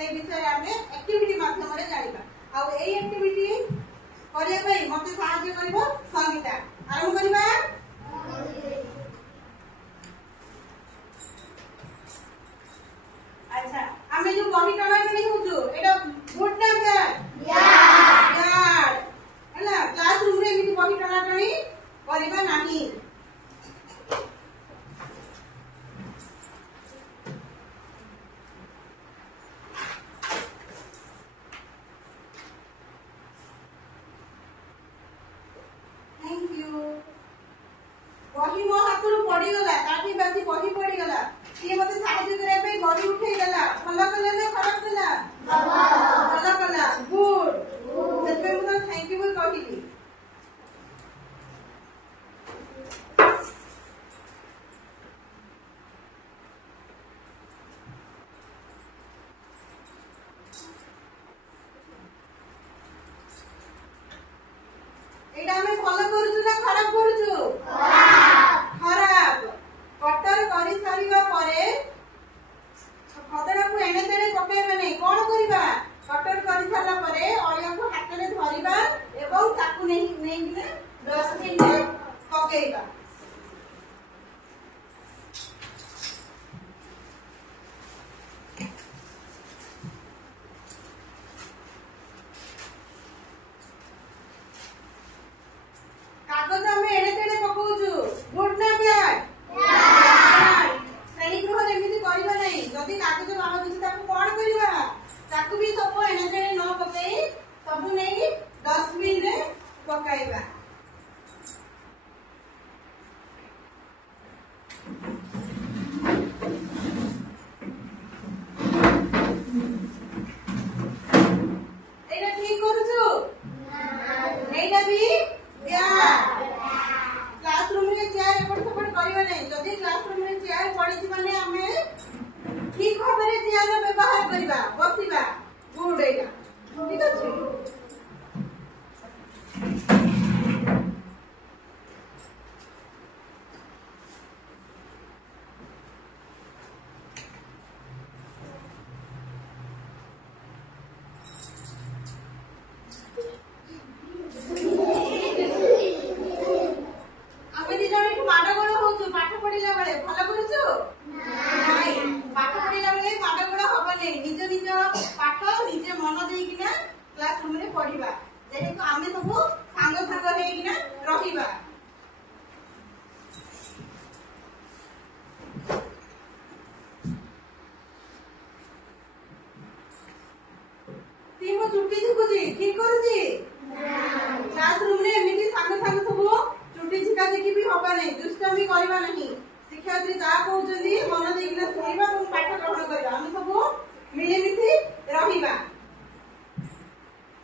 से विषय आमे एक्टिविटी माध्यम रे जानिबा। आ एई एक्टिविटी करिया पई मते सहाय्य करबो संगीता। आरंभ करबा। अच्छा आमे जो बही टना टनी होजो एटा गुड ना बैड बैड हैला। क्लासरूम रे एमिति बही टना टनी करबा नाही। Thank you. बही मो हाथरू पड़ी गला काठी बाजी बही पड़ी गला ये मते सहाय्य करे पे बही उठे गला भलो कले ना खराब कला भलो कला गुड सेते मो थैंक यू कहिली। एटा हमें भलो करूछु ना खराब करूछु खराब। कटर करी सारिबा परे खदड़ा को एने तेने पकेबा नै कोन करिबा कटर करी साला परे अलिया को हाथ रे धरिबा एवं ताकू नहीं डस्टबिन रे पकेइबा। कागज हमें एने तेने पकाउछु गुड ना बैड श्रेणी गृह एमिति करिबा नै। जदि कागज बाहर दिस ताकू कोन करिबा ताकू भी सब एने तेने न पकेई सब नै डस्टबिन रे पकाइबा। एटा ठीक करूछु एटा भी क्लासरूम रे चेयर एपट सेपट करियो नै। जदि क्लासरूम रे चेयर पड़ी माने हमें ठीक भाबरे चेयर रो व्यवहार करिबा बसिबा गुड एटा ठीक अछि। चुट्टी झुकुची ठीक करूची क्लासरूम रे एमिति सांग सांग सब चुट्टी झिका झिकी भी होबा नै दुष्टमी करबा नहीं। शिक्षयित्री जा कहउचंदी मन देइना सुनिबा और पाठ ग्रहण करबा हम सब मिली मिसी रहिबा।